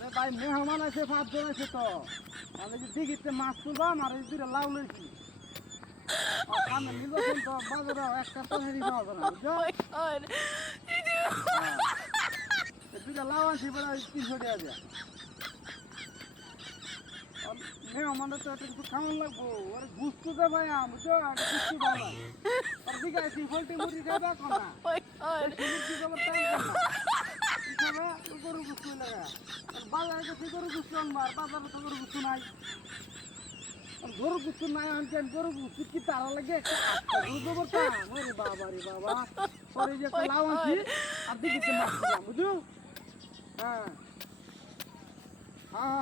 আরে ভাই মেহমান আছে 5 জন আছে তো আমি যে দিঘিতে মাছ তুলবাম আর এই দুইটা লাউ লইছি আর সামনে নির্বাচন তো বাজারে একটা তরকারি পাওয়া যায় না বুঝছো এই দুইটা লাউ আনছি বলে 300 টাকা দেয়া মেহমান তো একটা কিছু খাওয়ান লাগবো আরে গুস্তু দে ভাই বুঝছো একটা গুস্তু ভালো আর দিকে আছি পোল্ট্রি মুরগি খাইবা কোন না মুরগি খাবার টাইম না গরু গুস্তু লাগা বাজারে তো গরু গুস্তু আনবার বাজারে তো গরু গুস্তু নাই গরু গুস্তু নাই আনছেন গরু গুস্তু কি তারা লাগে একটা আস্তা গরু দেবতা ওরে বাবা রে বাবা পরে যে একটা লাউ আনছি আর দিকে মাছ দিলাম বুঝছো হ্যাঁ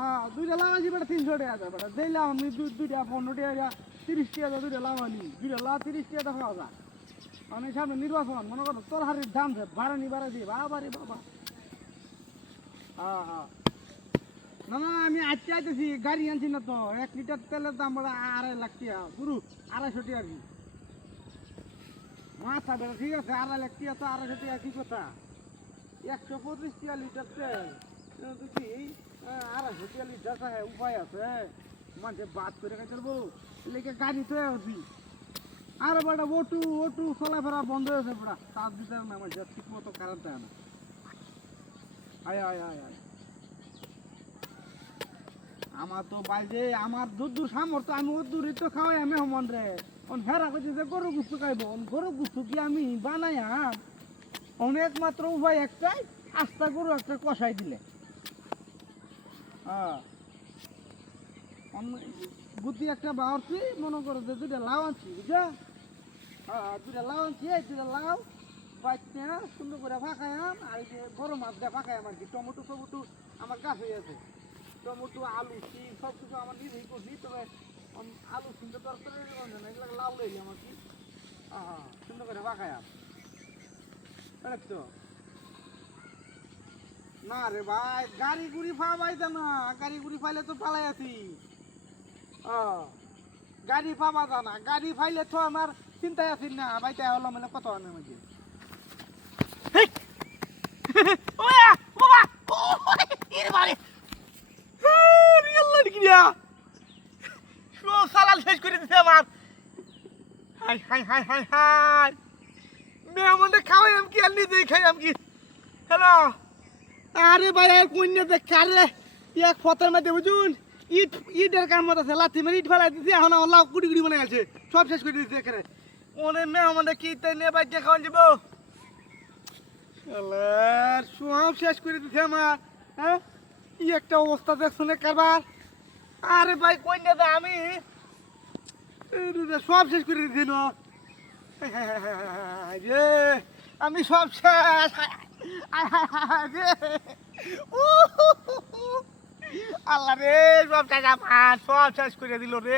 হ্যাঁ দুইটা লাউ আনছি বেটা 300 টাকা আছে বেটা দিলাম আমি দুইটা 15 টাকা 30 টাকা দুইটা লাউ আনি দুইটা লাউ 30 টাকা খাওয়া যায় আমি সামনে নির্বাচন মনে করো তোর হারির দাম বাড়ানি বাড়া দিয়ে বাবা রে বাবা হ্যাঁ হ্যাঁ না না আমি আজকে আইতেছি গাড়ি আনছি না তো 1 লিটার তেলের দাম বড় 2.5 লাখ টাকা পুরো 250 টাকা আর কি মাথা বেড়া ঠিক আছে 2.5 লাখ টাকা তো 250 টাকা কি কথা 125 টাকা লিটার তেল দেখি 250 টাকা লিটার আছে উপায় আছে মানে বাদ করে খাইতে পারবো লেগে গাড়ি তো আছি আরে বেটা ওটু চলাফেরা বন্ধ হয়েছে বেটা তার দিতে না আমার ঠিক মতো কারেন্ট দেয় না আয় আয় আয় আয় আমার তো বাইরে আমার দূর সামর্থ্য আমি ও দূরই তো খাওয়াই আমি হমন রে ফেরা করছি যে গরু গুস্তু খাইব গরু গুস্তু কি আমি বানাই অনেক মাত্র উপায় একটাই আস্তা গরু একটা কষাই দিলে হ্যাঁ বুদ্ধি একটা বাড়ছি মনে করো যে দুইটা লাউ আনছি বুঝছো হ্যাঁ দুইটা লাউ আনছি এই দুইটা লাউ বাইতে সুন্দর করে ফাঁকায়াম আর এই যে বড় মাছটা ফাঁকায়াম আর কি টমেটো টমেটো আমার গাছ হয়ে আছে টমেটো আলু সিম সব কিছু আমার নিজেই করছি তবে আলু সিমটা তরকারি না এগুলো লাউ লেগে আমার কি হ্যাঁ সুন্দর করে ফাঁকায়াম দেখছো না রে ভাই গাড়ি গুড়ি পাবাই না গাড়ি গুড়ি পাইলে তো পালাই আছি গাড়ি পাবা জানা গাড়ি পাইলে তো আমার চিন্তায় আছি না বাইতে হলো মানে কত আনে মাঝে শেষ করে দিছে আমার হাই হাই হাই হাই হাই মেহমানদের খাওয়াই আমি কি আর নিজেই খাই আমি কি হ্যালো আরে ভাই আর কন্যা দেখ আরে এক ফতের মধ্যে বুঝুন ইটের কাম মতো আছে লাথি মেরে ইট ফেলাই দিছি এখন আমার লাউ কুড়ি কুড়ি মনে আছে সব শেষ করে দিচ্ছে এখানে অনেক মেহমানদের কি তাই নিয়ে বাইকে খাওয়ান যাবো সব শেষ করে দিচ্ছে আমার হ্যাঁ ই একটা অবস্থা দেখছো না কারবার আরে ভাই কন্যা দে আমি সব শেষ করে দিচ্ছি না আমি সব শেষ আল্লাহ রে সব টাকা সব শেষ করে দিল রে।